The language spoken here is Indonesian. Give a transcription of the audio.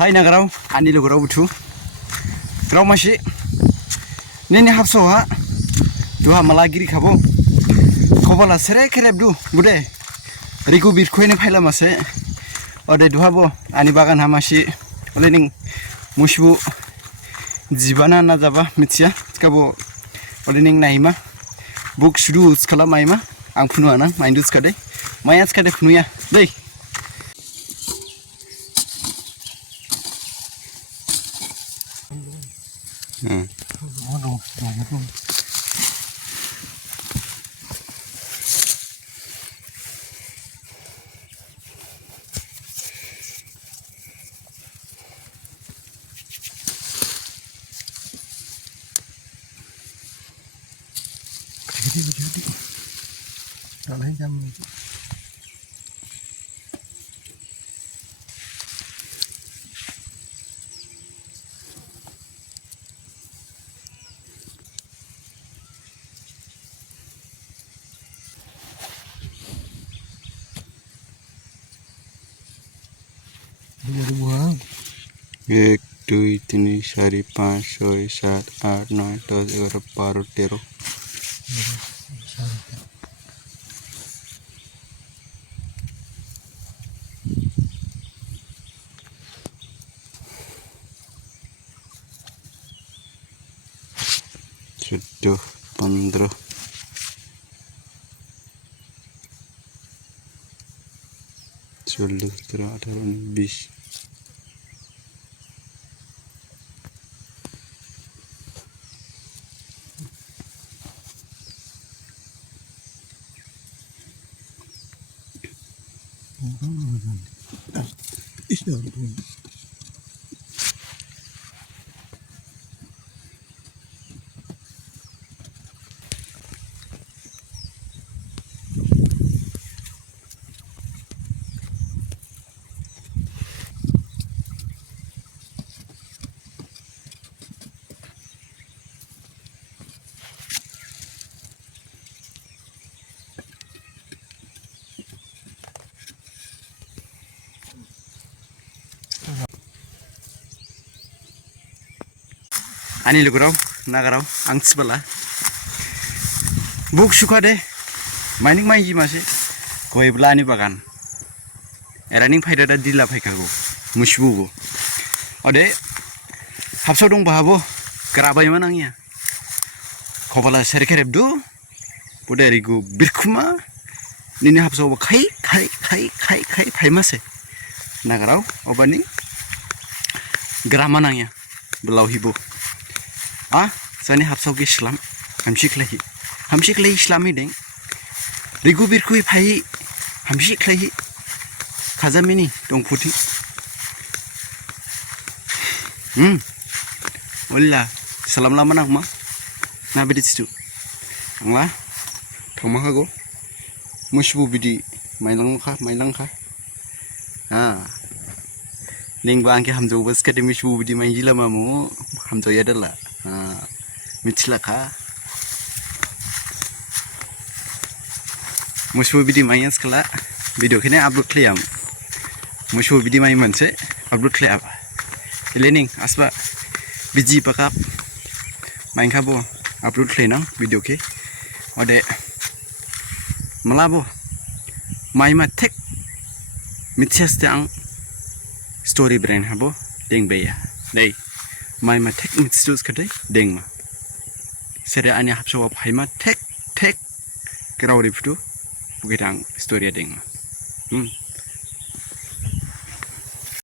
Hai nagarau ani logorau butu grau masih nini hapso ha tuha malagiri khabo khobola sere kereb du bude riku birkhoi ne phaila mase ode duhabo ani bagan hamasi olening musbu jibana na jaba mitsia kabo olening naima buk sudu skala maima ang phunu ana mindus kade mayas kade phnuya dei Lấy cho mình एक दुई तीन चारि पाँच छय सात आठ नय 10 11 12 13 14 15 16 17 18 20 Ani lugurau nagarau angsbala buk suka deh mining maiji masih koi belani bagan eraning faida da dila faikago musbugo ode hapso dong bahabo kerabai manangnya kobala serkereb du bude rigu birkuma nini hapso kai mase nagarau obani gramanangnya belau hibu sani hapso ge islam hamshiklahi islami deng rigu birkui phai hamshiklahi khazamini dongputi walla salam lama nak ma na bedi situ angla thoma hago musbu bidi mailang kha ning ba angke hamjo bas kade musbu bidi maijila mamu hamjo yadala Mithila खा मुसु बिदि माइस खला भिडियो खेने अपलोड खलायाम मुसु बिदि माइ मोनसे अपलोड खलायाब लेनिं आसबा बिजि पकाप माइनखाबो अपलोड खलायना भिडियो के अदे मलाबो माइमा टेक मिथियासते आं स्टोरी ब्रेन हाबो देंबेया दै माइमा टेक मिथिजुस खदै देंमा sere ani hapso phaima tek grauri phutu bugirang story ding